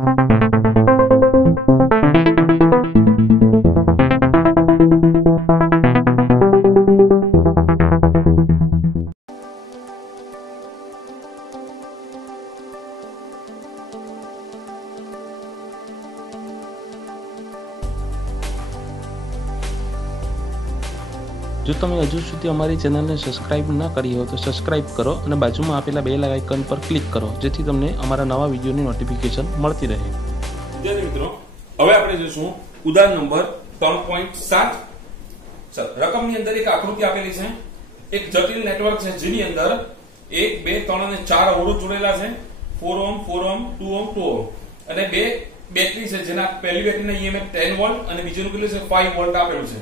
જો તમે હજુ સુધી અમારી ચેનલને સબસ્ક્રાઇબ ન કરી હોય તો સબસ્ક્રાઇબ કરો અને બાજુમાં આપેલા બેલ આઇકન પર ક્લિક કરો જેથી તમને અમારા નવા વિડીયોની નોટિફિકેશન મળતી રહે। વિદ્યાર્થી મિત્રો, હવે આપણે જોઈશું ઉદાહરણ નંબર 3.7। સર, રકમની અંદર એક આકૃતિ આપેલી છે, એક જટિલ નેટવર્ક છે જેની અંદર 1 2 3 અને 4 અવરોધ જોડેલા છે, 4 ઓહ્મ 4 ઓહ્મ 2 ઓહ્મ 2 ઓહ્મ, અને બે બેટરી છે જેના પહેલી બેટરીના ઈએમએફ 10 વોલ્ટ અને બીજીનું કેટલું છે 5 વોલ્ટ આપેલું છે।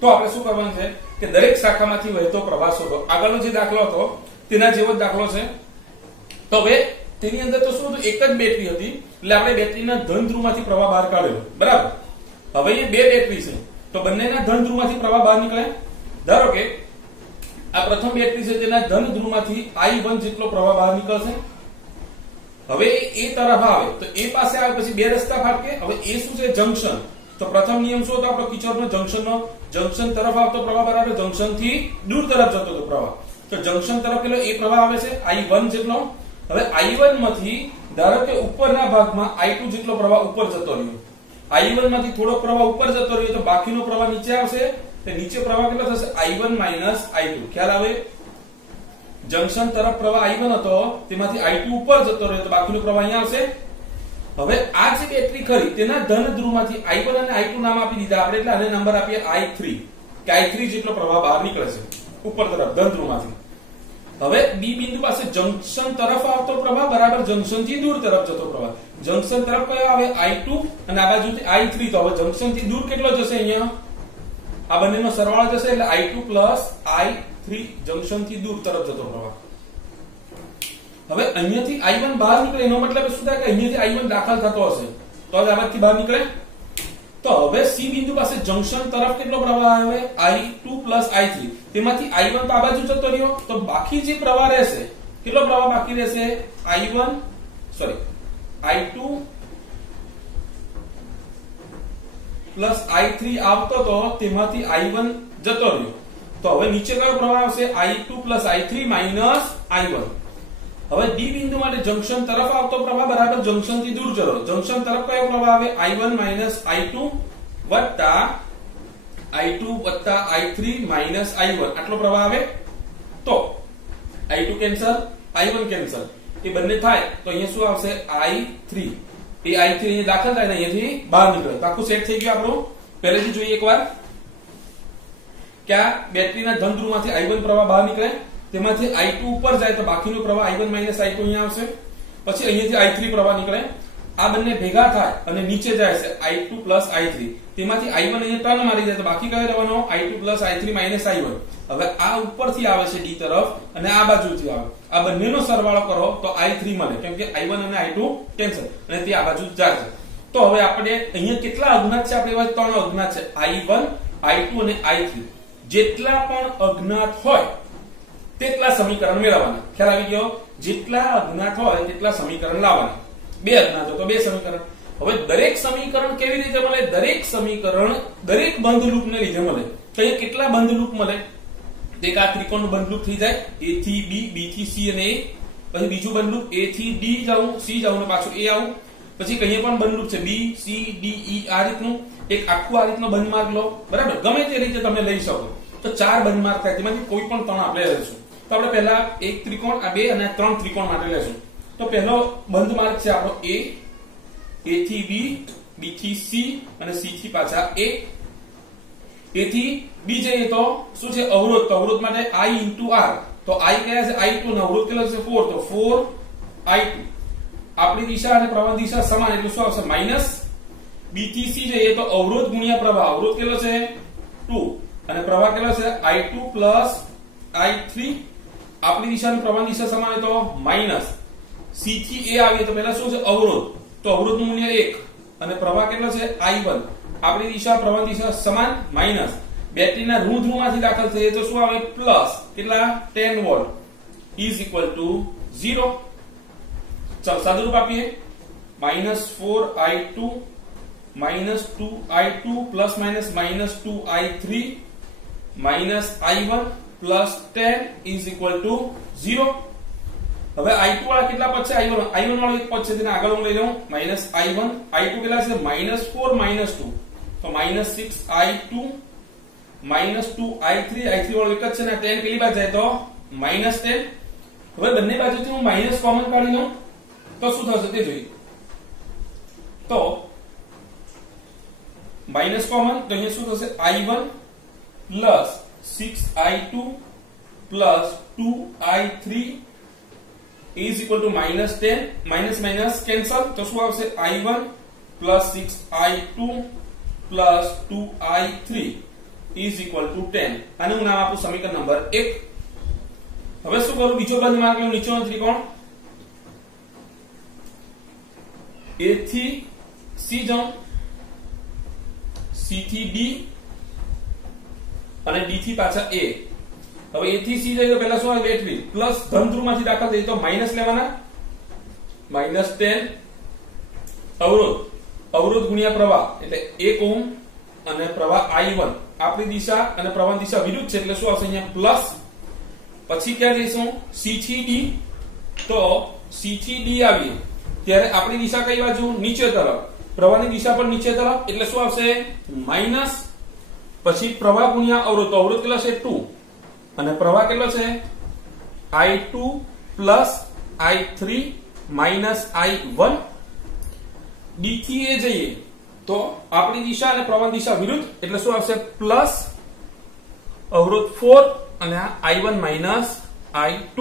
તો આપણે શું કરવાનું છે કે દરેક શાખામાંથી વહેતો પ્રવાહ શોધો। આગળનો જે દાખલો હતો તેના જેવો જ દાખલો છે। તો હવે તેની અંદર તો શું હતું, એક જ બેટરી હતી એટલે આપણે બેટરીના ધન ધ્રુવમાંથી પ્રવાહ બહાર કાઢ્યો, બરાબર। હવે એ બે બેટરી છે તો બંનેના ધન ધ્રુવમાંથી પ્રવાહ બહાર નીકળે। ધારો કે આ પ્રથમ બેટરી છે તેના ધન ધ્રુવમાંથી I1 જેટલો પ્રવાહ બહાર નીકળશે। હવે એ તરફ આવે તો એ પાસે આવે પછી બે રસ્તા ફાટકે। હવે એ શું છે, જંક્શન। તો પ્રથમ નિયમ શું હતો આપણો કિર્ચોફનો જંક્શનનો, જંક્શન તરફ આવતો પ્રવાહ બરાબર જંક્શન થી દૂર તરફ જતો હતો પ્રવાહ। તો જંક્શન તરફ કેટલો એ પ્રવાહ આવે છે I1 જેટલો। હવે I1 માંથી ધારો કે ઉપરના ભાગમાં I2 જેટલો પ્રવાહ ઉપર જતો રહ્યો, I1 માંથી થોડો પ્રવાહ ઉપર જતો રહ્યો તો બાકીનો પ્રવાહ નીચે આવશે। તો નીચે પ્રવાહ કેટલો થશે I1 I2। ખ્યાલ આવે? જંક્શન તરફ પ્રવાહ I1 હતો તેમાંથી I2 ઉપર જતો રહ્યો તો બાકીનો પ્રવાહ અહીંયા આવશે। હવે આ જે બેટરી ખરી તેના ધન ધ્રુવમાંથી I1 અને I2 નામ આપી દીધા આપણે, એટલે આને નંબર આપીએ I3 કે I3 જેટલો પ્રવાહ બહાર નીકળે છે ઉપર તરફ ધન ધ્રુવમાંથી। હવે બી બિંદુ પાસે જંક્શન તરફ આવતો પ્રવાહ બરાબર જંક્શન થી દૂર તરફ જતો પ્રવાહ। જંક્શન તરફ કયો આવે I2 અને આ બાજુથી I3। તો હવે જંક્શન થી દૂર કેટલો જશે, અહીંયા આ બંનેનો સરવાળો જશે એટલે I2 I3 જંક્શન થી દૂર તરફ જતો પ્રવાહ। હવે અહીંયાથી I1 બહાર નીકળે એનો મતલબ શું થાય કે અહીંયાથી I1 દાખલ થતો હશે તો જ આ બાજુથી બહાર નીકળે। તો હવે સી બિંદુ પાસે જંક્શન તરફ કેટલો પ્રવાહ આવે I2 I3, તેમાંથી I1 તો આ બાજુ જતો રહ્યો તો બાકી જે પ્રવાહ રહેશે, કેટલો પ્રવાહ બાકી રહેશે I2 I3 આવતો તો તેમાંથી I1 જતો રહ્યો તો હવે નીચે કયો પ્રવાહ આવશે I2 I3 I1। હવે ડી બિંદુ માટે જંક્શન તરફ આવતો પ્રવાહ બરાબર જંક્શન થી દૂર જતો, જંક્શન તરફ કયો પ્રવાહ આવે I1 I2 વત્તા I2 વત્તા I3 I1 આટલો પ્રવાહ આવે। તો I2 કેન્સલ, I1 કેન્સલ, એ બંને થાય તો અહીંયા શું આવશે I3। એ I3 અહીંયા દાખલ થાય ને અહીંયાથી બહાર નીકળે તો આખું સેટ થઈ ગયું આપણું। પહેલેથી જોઈએ એકવાર કે આ બેટરીના ધન ધ્રુવમાંથી I1 પ્રવાહ બહાર નીકળે, તેમાંથી I2 ઉપર જાય તો બાકીનો પ્રવાહ I1 I2 અહીંયા આવશે। પછી અહીંયાથી I3 પ્રવાહ નીકળે, આ બંને ભેગા થાય અને નીચે જાય છે I2 I3, તેમાંથી I1 અહીંયા ટર્ન મારી જાય તો બાકી કયો રહેવાનો I2 I3 I1। હવે આ ઉપરથી આવે છે ડી તરફ અને આ બાજુથી આવે, આ બંનેનો સરવાળો કરો તો I3 મળે કેમ કે I1 અને I2 કેન્સલ અને તે આ બાજુ જાય છે। તો હવે આપણે અહીંયા કેટલા અજ્ઞાત છે, આપણે એવા ત્રણ અજ્ઞાત છે I1 I2 અને I3। જેટલા પણ અજ્ઞાત હોય તેટલા સમીકરણ મેળવવાના। ખ્યાલ આવી ગયો? જેટલા અજ્ઞાત હોય તેટલા સમીકરણ લાવવાના। બે અજ્ઞાત હોય તો બે સમીકરણ। હવે દરેક સમીકરણ કેવી રીતે મળે? દરેક સમીકરણ દરેક બંધ લૂપને લીધે મળે। તો અહીંયા કેટલા બંધ લૂપ મળે? એક આ ત્રિકોણનું બંધ લૂપ થઈ જાય A થી B, B થી C અને A, પછી બીજું બંધ લૂપ A થી D જાઉં, C જાઉં ને પાછું A આવું, પછી કહીએ પણ બંધ લૂપ છે B C D E આ રીતનું એક આખું આ રીતનો બંધ માર્ગ લો, બરાબર? ગમે તે રીતે તમે લઈ શકો તો ચાર બંધ માર્ગ થાય, તેમાંથી કોઈ પણ ત્રણ આપણે લઈશું। તો આપણે પહેલા એક ત્રિકોણ, આ બે અને ત્રણ ત્રિકોણ માટે લેશું। તો પહેલો બંધ માર્ગ છે આપણો A થી B, B થી C અને C થી પાછા A। A થી B જઈએ તો શું છે અવરોધ, તો અવરોધ માટે I * R, તો I કયા છે I2 અને અવરોધ કેટલો છે 4, તો 4I2। આપણી દિશા અને પ્રવાહ દિશા સમાન એટલે શું આવશે માઈનસ। B થી C જઈએ તો અવરોધ ગુણ્યા પ્રવાહ, અવરોધ કેટલો છે 2 અને પ્રવાહ કેટલો છે I2 I3। આપણી દિશા અને પ્રવાહ દિશા સમાન હોય તો માઈનસ। C થી A આવીએ તો પહેલા શું છે અવરોધ, તો અવરોધનું મૂલ્ય 1 અને પ્રવાહ કેટલો છે I1। આપણી દિશા પ્રવાહ દિશા સમાન માઈનસ। બેટરીના ઋણ ધ્રુવમાંથી દાખલ થઈએ તો શું આવે પ્લસ, કેટલા 10 વોલ્ટ = 0। ચાલો સાદુરૂપ આપીએ -4i2 -2i2 plus minus -2i3 -i1 plus 10 is equal to 0। હવે i2 વાળા કેટલા પદ છે? i1 વાળો એક પદ છે તેને આગળ હું લઈ લઉં -i1 i2 કેટલા છે? -4 -2 તો -6i2 -2i3 i3 વાળો એક જ છે ને 10 પેલી બાજુ જાય તો -10। હવે બંને બાજુથી હું માઈનસ કોમન કાઢી લઉં તો શું થશે તે જોઈએ। તો માઈનસ કોમન તો અહીંયા શું થશે? i1 6i2 2i3 is equal to -10 minus minus cancel तो શું આવશે? i1 6i2 2i3 is equal to 10 આને હું નામ આપું સમીકરણ નંબર 1। હવે શું કરું? બીજો બંધ માર્ક લઉં નીચેનો ત્રિકોણ A થી C જાઉં, C થી D અને D થી પાછા A। હવે A થી C જાય તો પહેલા શું આવે? બેટરી પ્લસ ધન ધ્રુવમાંથી દાખલ થઈ તો માઈનસ લેવાના -10 અવરોધ ગુણ્યા પ્રવાહ એટલે 1 ઓહ્મ અને પ્રવાહ i1 આપણી દિશા અને પ્રવાહની દિશા વિરુદ્ધ છે એટલે શું આવશે? અહીંયા પ્લસ પછી ક્યાં જઈશું? C થી D તો C થી D આવીએ ત્યારે આપણી દિશા કઈ બાજુ? નીચે તરફ, પ્રવાહની દિશા પણ નીચે તરફ એટલે શું આવશે? માઈનસ પછી પ્રવાહ ગુણ્યા અવરોધ તો અવરોધ કેટલો છે? 2 અને પ્રવાહ કેટલો છે? i2 i3 i1 D થી A જઈએ તો આપણી દિશા અને પ્રવાહ દિશા વિરુદ્ધ એટલે શું આવશે? પ્લસ અવરોધ 4 અને આ i1 i2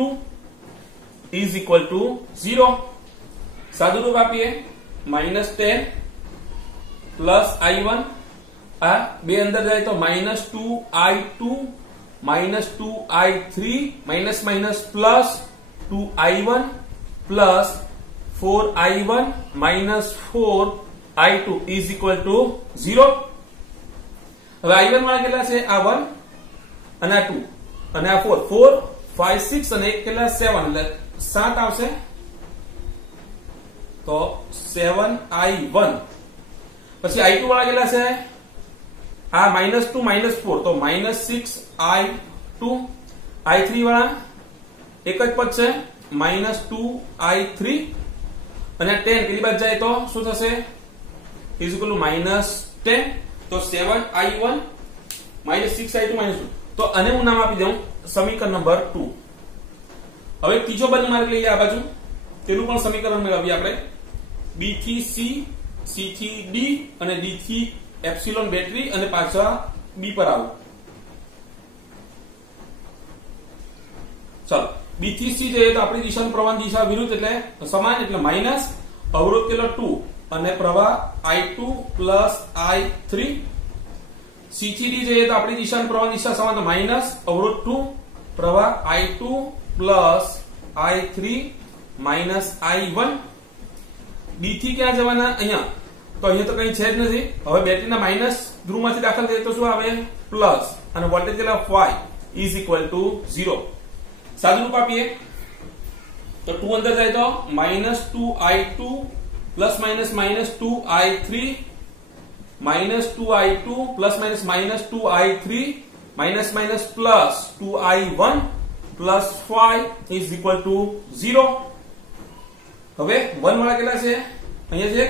is equal to 0। સાદું રૂપ આપીએ -10 પ્લસ i1 આ બે અંદર જાય તો -2i2 -2i3 minus minus plus 2i1 plus 4i1 4i2 is equal to 0। હવે i1 વાળા કેટલા છે? આ 1 અને આ 2 અને આ 4 4 5 6 અને એક કેટલા? 7 એટલે 7 આવશે તો 7i1। પછી i2 વાળા કેટલા છે? આ -2 -4 તો -6i2 i3 વાળા એક જ પદ છે -2i3 અને 10 પેલી બાજુ જાય તો શું થશે? ઇઝ ઇક્વલ ટુ -10 તો 7i1 -6i2 -2 તો આને હું નામ આપી દઉં સમીકરણ નંબર 2। હવે ત્રીજો બંધ માર્ક લઈએ આ બાજુ તેનું પણ સમીકરણ મેળવીએ આપણે B થી C C થી D અને D થી એપ્સિલોન બેટરી અને પાછા B પર આવું। ચાલો B થી C જઈએ તો આપણી દિશાનું પ્રવાહ દિશા વિરુદ્ધ એટલે સમાન એટલે માઈનસ અવરોધ કેટલો 2 અને પ્રવાહ i2 i3 C થી D જઈએ તો આપણી દિશાનું પ્રવાહ દિશા સમાન તો માઈનસ અવરોધ 2 પ્રવાહ i2 i3 i1 D થી ક્યાં જવાના? અહીંયા તો અહીંયા તો કઈ છે જ નથી। હવે બેટરીના માઈનસ ધ્રુવમાંથી દાખલ થાય તો શું આવે? પ્લસ અને વોલ્ટેજ કેટલા? 5 is equal to 0। સાદું રૂપ આપીએ તો 2 અંદર જાય તો -2i2 plus minus -2i3 -2i2 plus minus -2i3 minus minus plus 2i1 plus 5 is equal to 0। હવે 1 વાળા કેટલા છે? અહીંયા છે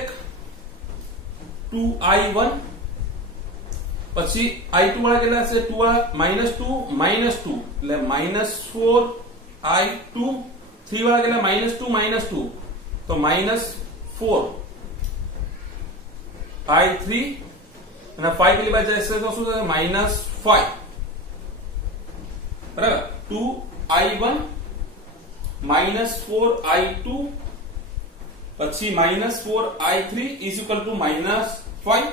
2i1 પછી i2 વાળા કેટલા છે? 2 વાળા -2 એટલે -4i2 3 વાળા કેટલા? -2 તો -4i3 અને 5 પેલી બાજુ જશે તો શું થશે? -5 બરાબર 2i1 -4i2 પછી -4i3 is equal to -5।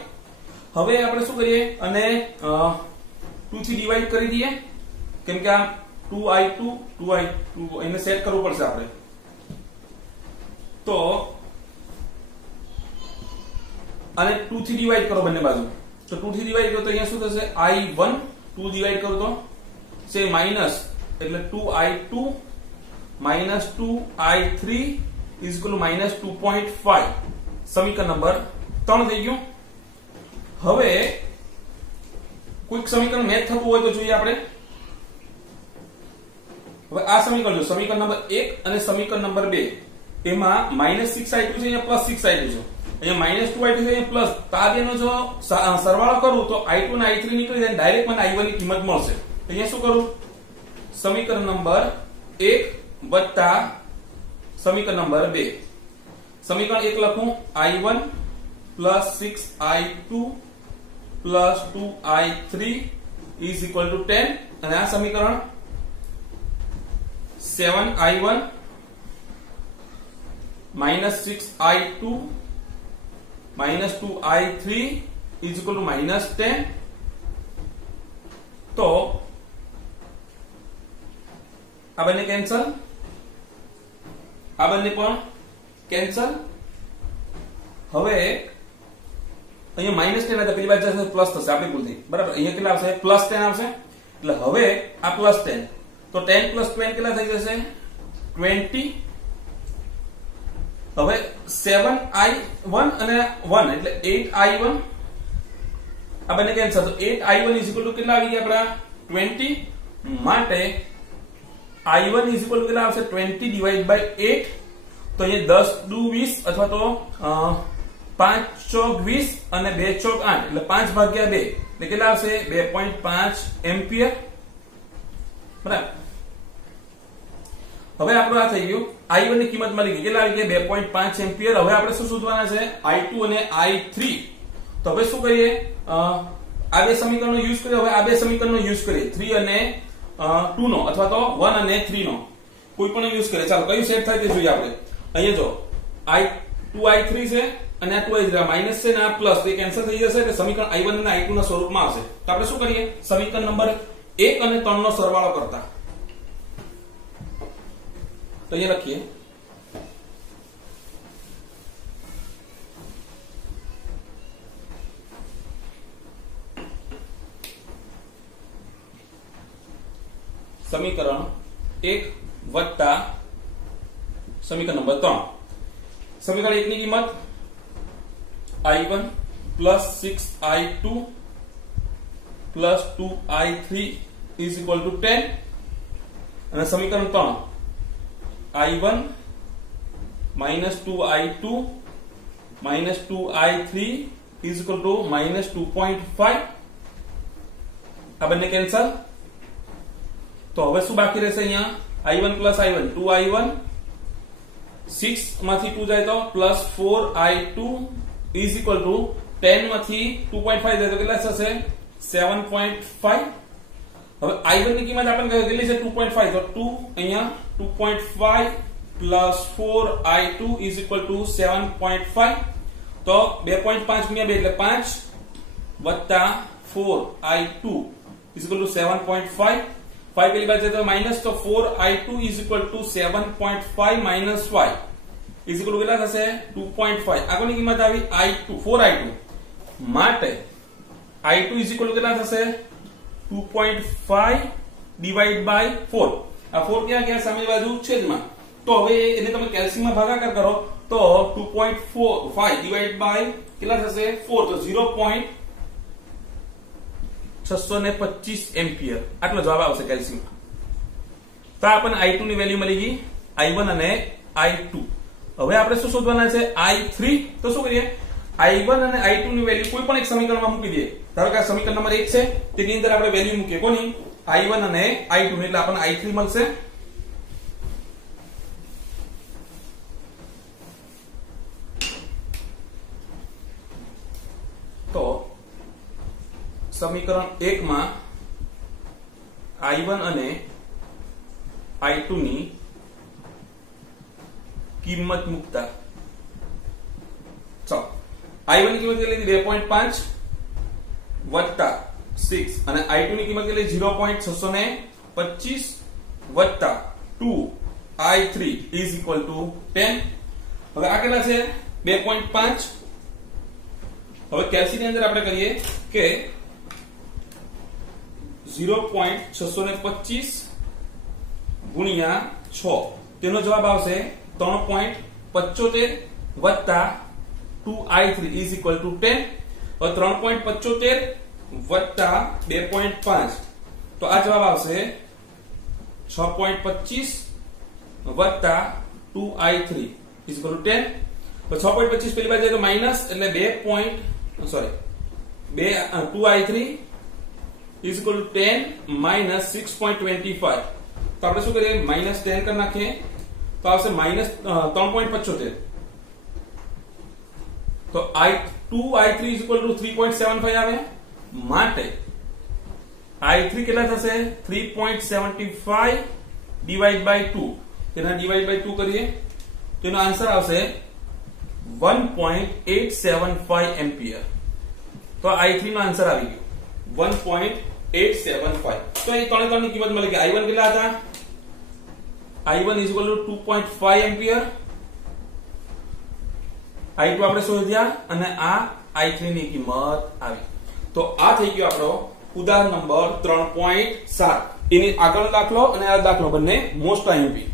હવે આપણે શું કરીએ અને 2 થી ડિવાઈડ કરી દઈએ કેમ કે આ 2i2 એને સેટ કરવું પડશે આપણે તો અને 2 થી ડિવાઈડ કરો બંને બાજુ તો 2 થી ડિવાઈડ કરો તો અહીંયા શું થશે? i1 2 ડિવાઈડ કરો તો છે માઈનસ એટલે 2i2 -2i3 is equal to -2.5 સમીકરણ નંબર 3 થઈ ગયું. હવે કોઈક સમીકરણ મેચ થતું હોય તો જોઈએ આપણે. હવે આ સમીકરણ જો સમીકરણ નંબર 1 અને સમીકરણ નંબર 2 એમાં -6i2 છે અહીંયા +6i2 છે. અહીંયા -2i2 છે અહીંયા પ્લસ. તો આ બેનો જો સરવાળો કરું તો i2 અને i3 નીકળી જાય, ડાયરેક્ટ મને i1 ની કિંમત મળશે. અહીંયા શું કરું? સમીકરણ નંબર 1 વત્તા સમીકરણ નંબર 2. સમીકરણ 1 લખું i1 +6i2 +2i3 = 10. અને આ સમીકરણ 7i1 -6i2 -2i3 = -10. તો આ બંને કેન્સલ, આ બંને પણ કેન્સલ. હવે અહીંયા -10 હતા, પેલી બાજુ જશે પ્લસ થશે, આપણી ભૂલ થઈ. બરાબર, અહીંયા કેટલા આવશે? +10 આવશે. એટલે હવે આ +10 તો 10 + 20 કેટલા થઈ જશે? 20. હવે 7i1 અને 1 એટલે 8i1. આ બંને કેન્સલ. તો 8i1 = કેટલા આવી ગયા આપડા? 20. માટે i1 = કેટલા આવશે? 20/8. તો અહીંયા 10 દુ 20 અથવા તો 5 ચોક 20 અને 2 ચોક 8 એટલે 5/2 એટલે કેટલા આવશે? 2.5 એમ્પિયર. બરાબર. હવે આપણું આ થઈ ગયું. i1 ની કિંમત મળી ગઈ. કેટલા આવી ગયા? 2.5 એમ્પિયર. હવે આપણે શું શોધવાના છે? i2 અને i3. તો હવે શું કરીએ? આ બે સમીકરણનો યુઝ કરીએ. હવે આ બે સમીકરણનો યુઝ કરીએ, 3 અને 2 નો અથવા તો 1 અને 3 નો કોઈ પણ યુઝ કરીએ. ચાલો કયું સેટ થાય તે જોઈએ આપણે. અહીંયા જો i2i3 છે અને આ 2i3 માઈનસ છે ને આ પ્લસ, એ કેન્સલ થઈ જશે એટલે સમીકરણ i1 અને i2 ના સ્વરૂપમાં આવશે. તો આપણે શું કરીએ? સમીકરણ નંબર 1 અને 3 નો સરવાળો કરતા. તો અહીંયા લખીએ સમીકરણ 1 વત્તા સમીકરણ નંબર 3. સમીકરણ 1 ની કિંમત i1 +6i2 +2i3 = 10. અને સમીકરણ 3 i1 -2i2 -2i3 = -2.5. આ બંને કેન્સલ. તો હવે શું બાકી રહેશે? અહીંયા i1 + i1 2i1, 6 માંથી 2 જાય તો +4i2 = 10 માંથી 2.5 જાય તો કેટલા થશે? 7.5. હવે i1 ની કિંમત આપણને કેટલી છે? 2.5. તો 2 અહીંયા 2.5 + 4i2 = 7.5. તો 2.5 × 2 એટલે 5 વત્તા 4i2 = 7.5. 5 પેલી બાજુ તો માઈનસ, તો 4i2 = 7.5 - 5 કેટલા થશે? 2.5. આગળની કિંમત આવી i2 4i2 માટે i2 કેટલા થશે? 2.5 / 4. આ 4 ક્યાં ગયા? સામેની બાજુ છેદમાં. તો હવે એને તમે કેલ્શિયમમાં ભાગાકાર કરો તો 2.5 / કેટલા થશે? 4. તો 0.625 એમ્પિયર. આટલો જવાબ આવશે કેલ્શિયમમાં. તો આપણને i2 ની વેલ્યુ મળી ગઈ, i1 અને i2. હવે આપણે શું શોધવાના છે? i3. તો શું કરીએ? i1 અને i2 ની વેલ્યુ કોઈ પણ એક સમીકરણમાં મૂકી દઈએ. ધારો કે આ સમીકરણ નંબર 1 છે, તેની અંદર આપણે વેલ્યુ મૂકીએ. કોની? i1 અને i2 ની. એટલે આપણને i3 મળશે. તો સમીકરણ 1 માં i1 અને i2 ની કિંમત મૂકતા. ચાલો i1 ની કિંમત કેટલી હતી? 2.5 વત્તા 6 અને i2 ની કિંમત કેટલી? 0.625 વત્તા 2i3 = 10. હવે આ કેટલા છે? 2.5. હવે કેલ્સી ની અંદર આપણે કરીએ કે 0.625 ગુણ્યા 6 તેનો જવાબ આવશે 3.75 વત્તા 2i3 ઇઝ ઇક્વલ ટુ 10. હવે 3.75 વત્તા 2.5 તો આ જવાબ આવશે 6.25 વત્તા 2i3 ઇઝ ઇક્વલ ટુ 10. તો 6.25 પેલી બાજુ તો માઈનસ એટલે 2i3 is equal to 10 minus 6.25. તો આપણે શું કરીએ માઈનસ 10 કરી નાખીએ તો આવશે માઈનસ 3.75. તો 2i3 ઇઝ ઇક્વલ ટુ 3.75 આવે માટે i3 કેટલા થશે 3.75 ડિવાઇડ બાય 2. તેના ડિવાઇડ બાય 2 કરીએ તો એનો આન્સર આવશે 1.875 એમ્પિયર. તો i3 નો આન્સર આવી ગયો 1.875. તો અહીં ત્રણની કિંમત મળી ગઈ. i1 કેટલા હતા i1 is equal to 2.5 ampere, i2 આપણે શોધ્યા અને આ i3 ની કિંમત આવી. તો આ થઈ ગયો આપણો ઉદાહરણ નંબર 3.7. એની આગળનો દાખલો અને આ દાખલો બંને મોસ્ટ આઈએમપી.